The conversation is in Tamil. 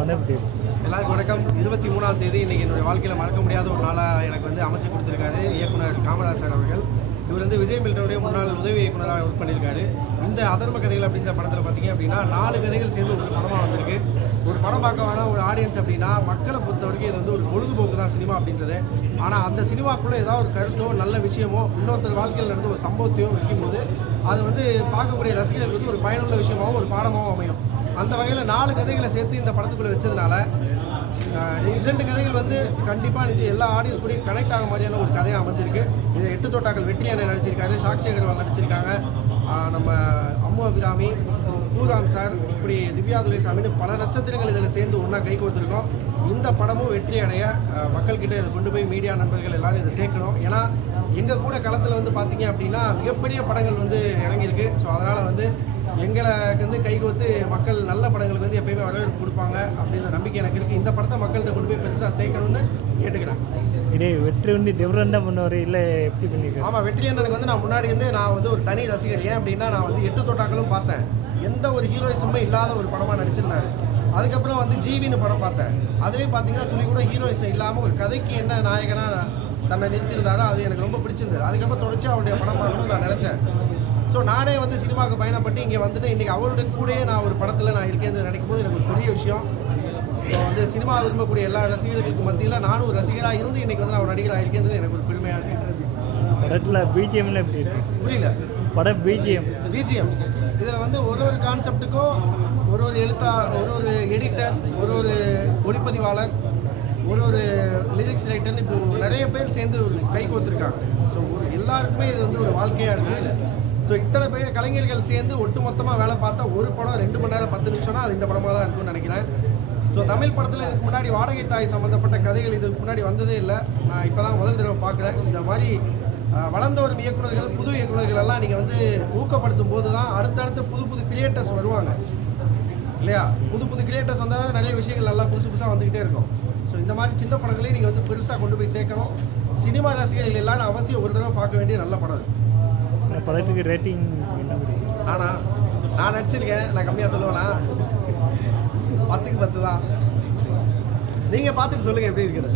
எல்லாருக்கும் வணக்கம். 23ஆம் தேதி இன்றைக்கி என்னுடைய வாழ்க்கையில் மறக்க முடியாத ஒரு நாளாக எனக்கு வந்து அமைச்சு கொடுத்துருக்காரு இயக்குனர் காமராஜ் சார் அவர்கள். இவர் வந்து விஜய் மில்டனுடைய முன்னாள் உதவி இயக்குனராக ஒர்க் பண்ணியிருக்காரு. இந்த அதர்ம கதைகள் அப்படின்ற படத்தில் பார்த்தீங்க அப்படின்னா 4 கதைகள் சேர்ந்து ஒரு படமாக வந்திருக்கு. ஒரு படம் பார்க்க வர ஒரு ஆடியன்ஸ் அப்படின்னா மக்களை பொறுத்த வரைக்கும் இது வந்து ஒரு பொழுதுபோக்கு தான் சினிமா அப்படின்றது. ஆனால் அந்த சினிமாக்குள்ளே ஏதாவது ஒரு கருத்தோ நல்ல விஷயமோ இன்னொருத்தர் வாழ்க்கையில் நடந்த ஒரு சம்பவத்தையும் வைக்கும்போது அது வந்து பார்க்கக்கூடிய ரசிகர்களுக்கு வந்து ஒரு பயனுள்ள விஷயமாகவும் ஒரு பாடமாகவும் அமையும். அந்த வகையில் 4 கதைகளை சேர்த்து இந்த படத்துக்குள்ளே வச்சதுனால 2 கதைகள் வந்து கண்டிப்பாக எல்லா ஆடியன்ஸ் கூடயும் கனெக்ட் ஆக மாதிரியான ஒரு கதையாக அமைஞ்சிருக்கு. இதை 8 தோட்டாக்கள் வெற்றி அண்ணன் நடிச்சிருக்காரு, சாக்ஷி அகர்வால் நடிச்சிருக்காங்க, நம்ம அம்மு அபிராமி, பூராம் சார், இப்படி திவ்யா துரைசாமின்னு பல நட்சத்திரங்கள் இதில் சேர்ந்து ஒன்றா கை கோர்த்துருக்கோம். இந்த படமும் வெற்றி அடைய மக்கள்கிட்ட இதை கொண்டு போய் மீடியா நண்பர்கள் எல்லாரும் இதை சேர்க்கணும். ஏன்னா எங்கள் கூட களத்தில் வந்து பார்த்தீங்க அப்படின்னா மிகப்பெரிய படங்கள் வந்து இறங்கியிருக்கு. ஸோ அதனால் வந்து எங்களுக்கு வந்து கைகோத்து மக்கள் நல்ல படங்களுக்கு வந்து எப்பயுமே வரவேற்பு கொடுப்பாங்க அப்படின்ற நம்பிக்கை எனக்கு இருக்குது. இந்த படத்தை மக்கள்கிட்ட கொண்டு போய் பெருசாக சேர்க்கணும்னு கேட்டுக்கிறேன். இதே வெற்றி வந்து டிஃப்ரெண்டாக பண்ணுவார் இல்லை எப்படி பண்ணியிருக்கேன்? ஆமாம், வெற்றி அண்ணனுக்கு வந்து நான் முன்னாடி வந்து நான் வந்து ஒரு தனி ரசிகர். ஏன் அப்படின்னா நான் வந்து 8 தோட்டாக்களும் பார்த்தேன். எந்த ஒரு ஹீரோயிசமுமே இல்லாத ஒரு படமாக நடிச்சிருந்தாரு. அதுக்கப்புறம் வந்து ஜிவின்னு படம் பார்த்தேன். அதுலேயும் பார்த்தீங்கன்னா துளி கூட ஹீரோயிசம் இல்லாமல் ஒரு கதைக்கு என்ன நாயகனாக தன்னை நிறுத்தியிருந்தாரோ அது எனக்கு ரொம்ப பிடிச்சிருந்தது. அதுக்கப்புறம் தொடர்ச்சி அவருடைய படம் பார்க்கணும்னு நான் நினச்சேன். ஸோ நானே வந்து சினிமாவுக்கு பயணப்பட்டு இங்கே வந்துட்டு இன்றைக்கி அவருடைய கூடயே நான் ஒரு படத்தில் நான் இருக்கேன்னு நினைக்கும் போது எனக்கு ஒரு பெரிய விஷயம். ஸோ வந்து சினிமா விரும்பக்கூடிய எல்லா ரசிகர்களுக்கு மத்தியில் நானும் ஒரு ரசிகராக இருந்து இன்றைக்கி வந்து நான் ஒரு நடிகராக இருக்கேன்றது எனக்கு ஒரு பெருமையாக இருக்குது. படத்தில் பிஜிஎம்ல எப்படி இருக்கு? புரியல. படம் பிஜிஎம் இதில் வந்து ஒரு கான்செப்டுக்கும் ஒரு ஒரு எடிட்டர், ஒரு ஒளிப்பதிவாளர், ஒரு லிரிக்ஸ் ரைட்டர்னு இப்போ நிறைய பேர் சேர்ந்து கை கோர்த்துருக்காங்க. ஸோ எல்லாருக்குமே இது வந்து ஒரு வாழ்க்கையாக இருக்குது. ஸோ இத்தனை பேர் கலைஞர்கள் சேர்ந்து ஒட்டுமொத்தமாக வேலை பார்த்தா ஒரு படம் 2 மணி நேரம் 10 நிமிஷம்னா அது இந்த படமாக தான் இருக்கும்னு நினைக்கிறேன். ஸோ தமிழ் படத்தில் இதுக்கு முன்னாடி வாடகை தாய் சம்மந்தப்பட்ட கதைகள் இதுக்கு முன்னாடி வந்ததே இல்லை. நான் இப்போ தான் முதல் தடவை பார்க்குறேன். இந்த மாதிரி வளர்ந்த ஒரு இயக்குநர்கள், புது இயக்குநர்கள் எல்லாம் நீங்கள் வந்து ஊக்கப்படுத்தும் போது தான் அடுத்தடுத்து புது கிரியேட்டர்ஸ் வருவாங்க இல்லையா? புது கிரியேட்டர்ஸ் வந்தால் நிறைய விஷயங்கள் நல்லா புதுசாக வந்துக்கிட்டே இருக்கும். ஸோ இந்த மாதிரி சின்ன படங்களையும் நீங்கள் வந்து பெருசாக கொண்டு போய் சேர்க்கணும். சினிமா ரசிகர்கள் எல்லாரும் அவசியம் ஒரு தடவை பார்க்க வேண்டிய நல்ல படம். படத்துக்கு ரேட்டிங் நான் நடிச்சிருக்கேன். நான் கம்மியாக சொல்லுவேன்னா 10க்கு 10 தான். நீங்கள் பார்த்துட்டு சொல்லுங்கள் எப்படி இருக்குது.